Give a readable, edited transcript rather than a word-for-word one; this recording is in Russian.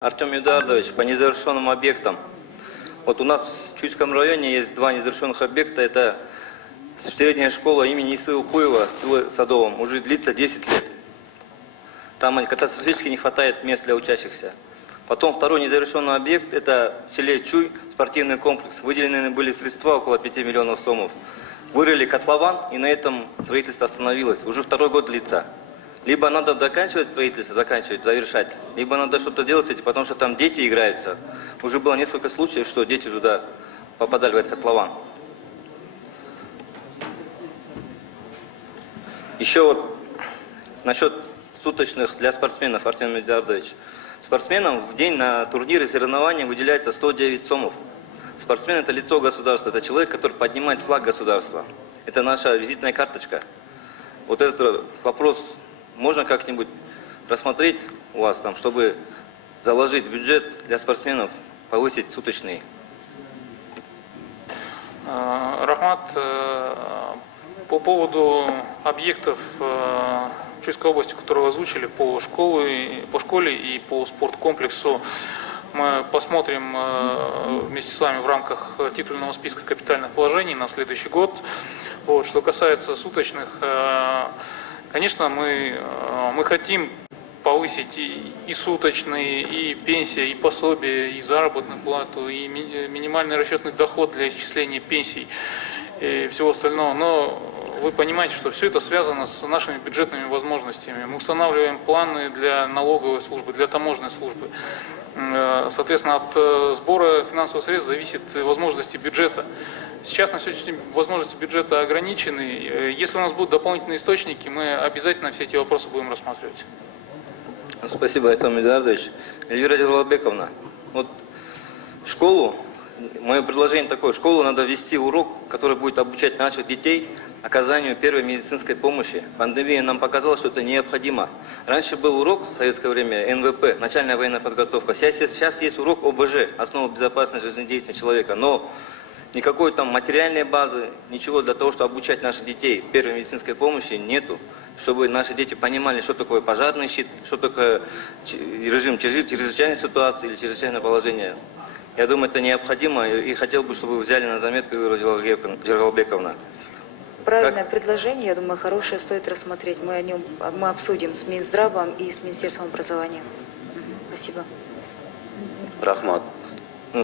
Артем Эдуардович, по незавершенным объектам. Вот у нас в Чуйском районе есть два незавершенных объекта. Это средняя школа имени Исы Укуева в селе Садовом. Уже длится 10 лет. Там катастрофически не хватает мест для учащихся. Потом второй незавершенный объект, это в селе Чуй, спортивный комплекс. Выделены были средства около 5 миллионов сомов. Вырыли котлован, и на этом строительство остановилось. Уже второй год длится. Либо надо заканчивать строительство, завершать, либо надо что-то делать с этим, потому что там дети играются. Уже было несколько случаев, что дети туда попадали в этот котлован. Еще вот насчет суточных для спортсменов, Артем Эдуардович. Спортсменам в день на турниры соревнования выделяется 109 сомов. Спортсмен – это лицо государства, это человек, который поднимает флаг государства. Это наша визитная карточка. Вот этот вопрос можно как-нибудь рассмотреть у вас там, чтобы заложить в бюджет для спортсменов, повысить суточные? Рахмат, по поводу объектов Чуйской области, которые вы озвучили по школе и по спорткомплексу, мы посмотрим вместе с вами в рамках титульного списка капитальных вложений на следующий год. Вот, что касается суточных, конечно, мы хотим повысить и суточные, и пенсии, и пособия, и заработную плату, и минимальный расчетный доход для исчисления пенсий и всего остального. Но вы понимаете, что все это связано с нашими бюджетными возможностями. Мы устанавливаем планы для налоговой службы, для таможенной службы. Соответственно, от сбора финансовых средств зависит возможности бюджета. Сейчас на сегодняшний день возможности бюджета ограничены. Если у нас будут дополнительные источники, мы обязательно все эти вопросы будем рассматривать. Спасибо, Артем Эдуардович. Эльвира Джалалбековна, вот школу, мое предложение такое, в школу надо ввести урок, который будет обучать наших детей оказанию первой медицинской помощи. Пандемия нам показала, что это необходимо. Раньше был урок в советское время НВП, начальная военная подготовка. Сейчас есть урок ОБЖ, основа безопасной жизнедеятельности человека. Но никакой там материальной базы, ничего для того, чтобы обучать наших детей первой медицинской помощи нету. Чтобы наши дети понимали, что такое пожарный щит, что такое режим чрезвычайной ситуации или чрезвычайное положение. Я думаю, это необходимо, и хотел бы, чтобы вы взяли на заметку, Эльвира Джалалбековна. Правильное предложение, я думаю, хорошее, стоит рассмотреть. Мы обсудим с Минздравом и с Министерством образования. Спасибо. Рахмат.